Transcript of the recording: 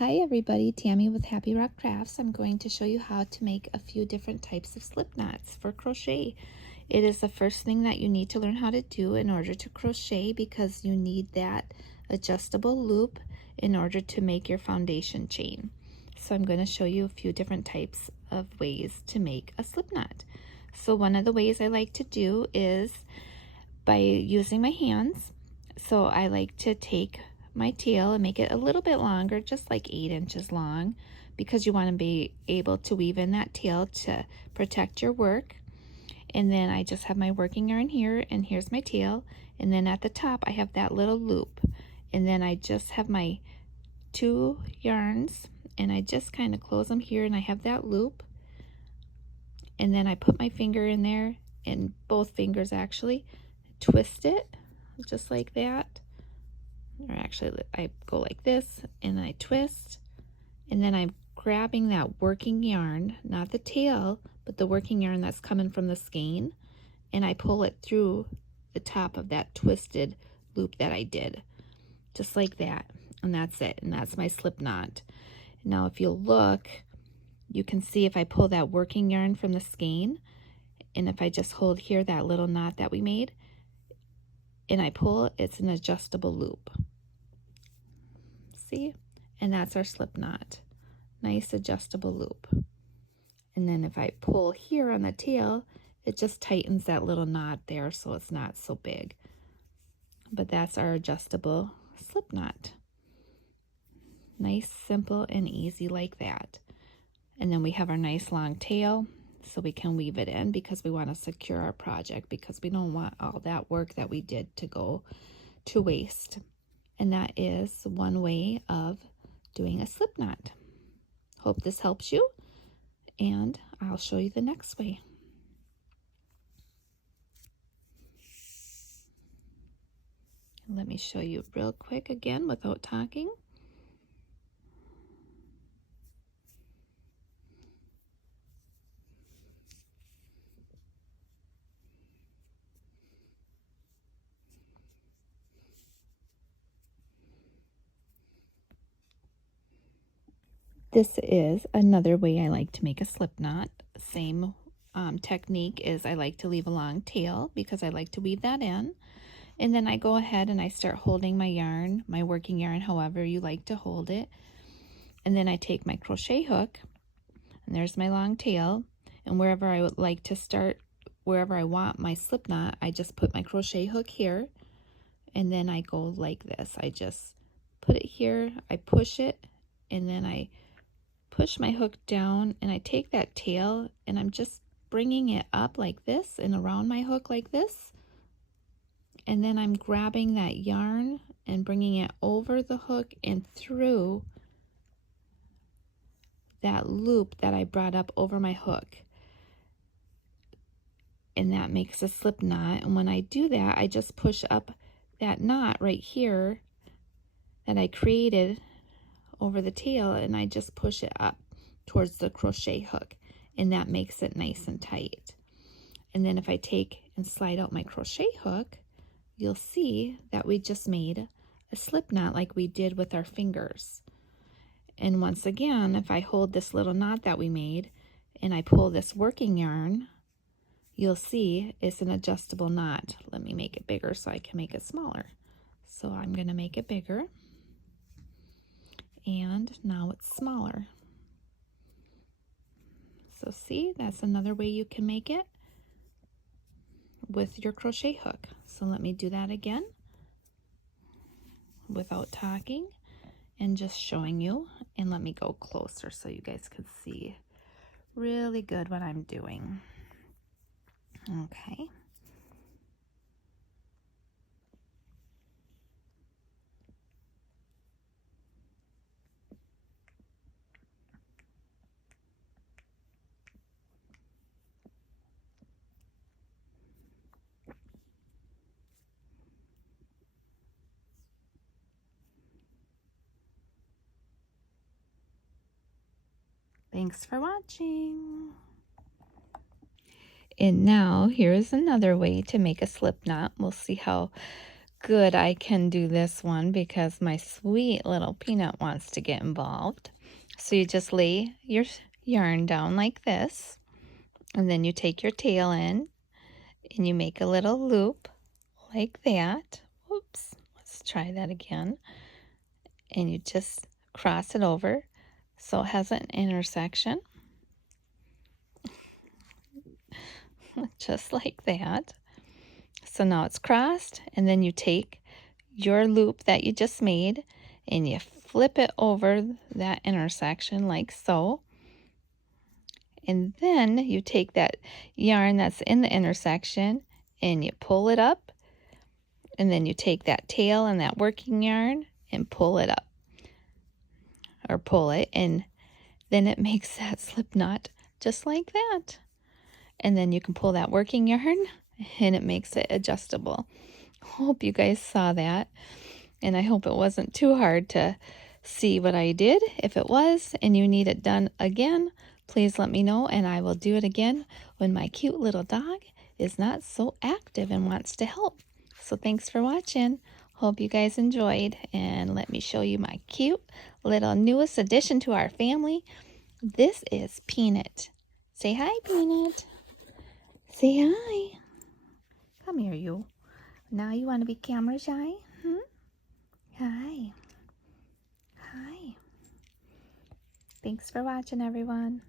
Hi everybody, Tammy with Happy Rock Crafts. I'm going to show you how to make a few different types of slip knots for crochet. It is the first thing that you need to learn how to do in order to crochet because you need that adjustable loop in order to make your foundation chain. So I'm going to show you a few different types of ways to make a slip knot. So one of the ways I like to do is by using my hands. So I like to take my tail and make it a little bit longer, just like 8 inches long, because you want to be able to weave in that tail to protect your work. And then I just have my working yarn here, and here's my tail, and then at the top I have that little loop, and then I just have my 2 yarns, and I just kind of close them here, and I have that loop, and then I put my finger in there, and both fingers actually, twist it just like that. Or actually I go like this and I twist, and then I'm grabbing that working yarn, not the tail, but the working yarn that's coming from the skein, and I pull it through the top of that twisted loop that I did, just like that, and that's it, and that's my slip knot. Now if you look, you can see if I pull that working yarn from the skein, and if I just hold here that little knot that we made, and I pull, it's an adjustable loop. See? And that's our slip knot. Nice adjustable loop. And then if I pull here on the tail, it just tightens that little knot there so it's not so big. But that's our adjustable slip knot. Nice, simple, and easy like that. And then we have our nice long tail, so we can weave it in because we want to secure our project, because we don't want all that work that we did to go to waste. And that is one way of doing a slip knot. Hope this helps you, and I'll show you the next way. Let me show you real quick again without talking. This is another way I like to make a slip knot. Same technique is I like to leave a long tail because I like to weave that in. And then I go ahead and I start holding my yarn, my working yarn, however you like to hold it. And then I take my crochet hook, and there's my long tail. And wherever I would like to start, wherever I want my slip knot, I just put my crochet hook here. And then I go like this. I just put it here, I push it, and then I push my hook down, and I take that tail and I'm just bringing it up like this and around my hook like this, and then I'm grabbing that yarn and bringing it over the hook and through that loop that I brought up over my hook, and that makes a slip knot. And when I do that, I just push up that knot right here that I created over the tail, and I just push it up towards the crochet hook, and that makes it nice and tight. And then if I take and slide out my crochet hook, you'll see that we just made a slip knot like we did with our fingers. And once again, if I hold this little knot that we made and I pull this working yarn, you'll see it's an adjustable knot. Let me make it bigger so I can make it smaller. So I'm going to make it bigger. And now it's smaller. So see, that's another way you can make it with your crochet hook. So let me do that again without talking and just showing you. And let me go closer so you guys can see really good what I'm doing. Okay. Thanks for watching. And now here is another way to make a slip knot. We'll see how good I can do this one because my sweet little Peanut wants to get involved. So you just lay your yarn down like this, and then you take your tail in and you make a little loop like that. Oops, let's try that again. And you just cross it over so it has an intersection, just like that. So now it's crossed, and then you take your loop that you just made and you flip it over that intersection like so. And then you take that yarn that's in the intersection and you pull it up, and then you take that tail and that working yarn and pull it up, or pull it, and then it makes that slip knot just like that. And then you can pull that working yarn and it makes it adjustable. Hope you guys saw that, and I hope it wasn't too hard to see what I did. If it was and you need it done again, please let me know and I will do it again when my cute little dog is not so active and wants to help. So thanks for watching. Hope you guys enjoyed, and let me show you my cute little newest addition to our family. This is Peanut. Say hi, Peanut. Say hi. Come here, you. Now you want to be camera shy? Hi. Hi. Thanks for watching, everyone.